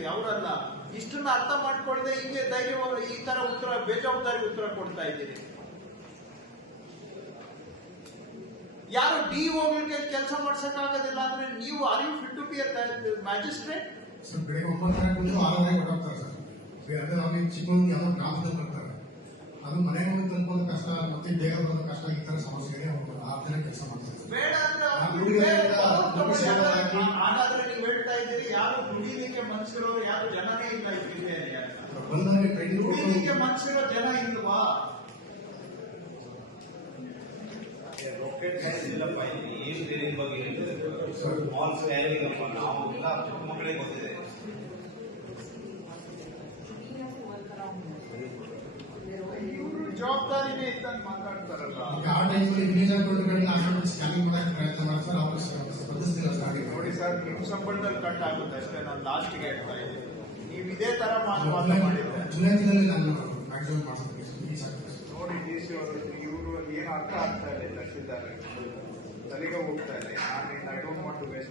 ಇದ್ದೀರಿ, ಅವರಲ್ಲ. ಇಷ್ಟನ್ನ ಅರ್ಥ ಮಾಡ್ಕೊಳ್ಳದೆ ಹಿಂಗೆ ಧೈರ್ಯ ಈ ತರ ಉತ್ತರ, ಬೇಜವಾಬ್ದಾರಿ ಉತ್ತರ ಕೊಡ್ತಾ ಇದ್ದೀರಿ. ಯಾರು ಡಿಒಗಳಿಗೆ ಕೆಲಸ ಮಾಡ್ಸಕ್ಕಾಗೋದಿಲ್ಲ ಅಂದ್ರೆ ನೀವು are you fit to be magistrate? Sir ಬೆಳಗ್ಗೆ 9 ಗಂಟೆ 6 ಗಂಟೆಗೆ ಹೊರಡ್ತಾರೆ ಸರ್. ಅಂದ್ರೆ ಅವ್ರಿಗೆ ಚಿಕ್ಕವನಿಗೆ ಯಾವುದೋ ಗ್ರಾಮದಲ್ಲಿ ಬರ್ತಾರೆ, ಅದು ಮನೆಗೆ ಹೋಗಿ ತಲುಪೋದು ಕಷ್ಟ, ಮತ್ತೆ ಬೇಗ ಬರೋದು ಕಷ್ಟ, ಈ ತರ ಸಮಸ್ಯೆಗೆ ಆ ತರ ಕೆಲಸ ಮಾಡ್ತಾರೆ. ಬೇಡ ಅಂದ್ರೆ ಹಾಗಾದ್ರೆ ನೀವು ಹೇಳ್ತಾ ಇದ್ದೀರಿ ಯಾರು ದುಡಿಲಿಕ್ಕೆ ಮನಸ್ಸಿರೋರು ಯಾರು ಜನನೇ ಇಲ್ಲ ಈ ಜಿಲ್ಲೆಯಲ್ಲಿ. ದುಡಿಲಿಕ್ಕೆ ಮನಸ್ಸಿರೋ ಜನ ಇಲ್ವಾ? ರಾಕೆಟ್ ಸೈನ್ಸ್ ಇಲ್ಲಪ್ಪ, ಈ ಟ್ರೈನಿಂಗ್ ಬಗ್ಗೆ ಸ್ಮಾಲ್ ಸ್ಕೇಲಿಂಗ್ ಅಪ್ಪ, ನಾವು ಎಲ್ಲ ಚಿಕ್ಕ ಮಕ್ಕಳಿಗೆ ಗೊತ್ತಿದೆ. ಇವರು ಜವಾಬ್ದಾರಿನೇ ಇದ್ದಂಗೆ ಮಾತಾಡ್ತಾರಲ್ಲ. ಆ ಟೈಮಲ್ಲಿ ವಿಲೇಜ್ ಅಕೌಂಟ್ಗಳಿಗೆ ಸ್ಕ್ಯಾನಿಂಗ್ ಮಾಡಕ್ಕೆ ಪ್ರಯತ್ನ ಮಾಡ್ತಾರೆ, ಅವರು ಸ್ಪಂದಿಸ್ತಿಲ್ಲ ಸರ್. ನೋಡಿ ಸರ್, ನಿಮ್ಮ ಸಂಬಳದಲ್ಲಿ ಕಟ್ ಆಗುತ್ತೆ ಅಷ್ಟೇ. ನಾನು ಲಾಸ್ಟ್ಗೆ ಹೇಳ್ತಾ ಇದ್ದೀನಿ, ನೀವು ಇದೇ ತರ ಮಾಡಿದ್ರೆ ಜುಲೈ ತಿಂಗಳಲ್ಲಿ ನಾನು ಮ್ಯಾಕ್ಸಿಮಮ್ ಮಾಡ್ತೀನಿ. ನೋಡಿ ಡಿ ಸಿ ಅವರು, ಇವರು ಏನು ಅರ್ಥ ಆಗ್ತಾ ಇಲ್ಲ, ತಹಶೀಲ್ದಾರ್ ತಲೆಗೆ ಹೋಗ್ತಾ ಇದೆ. I don't want to waste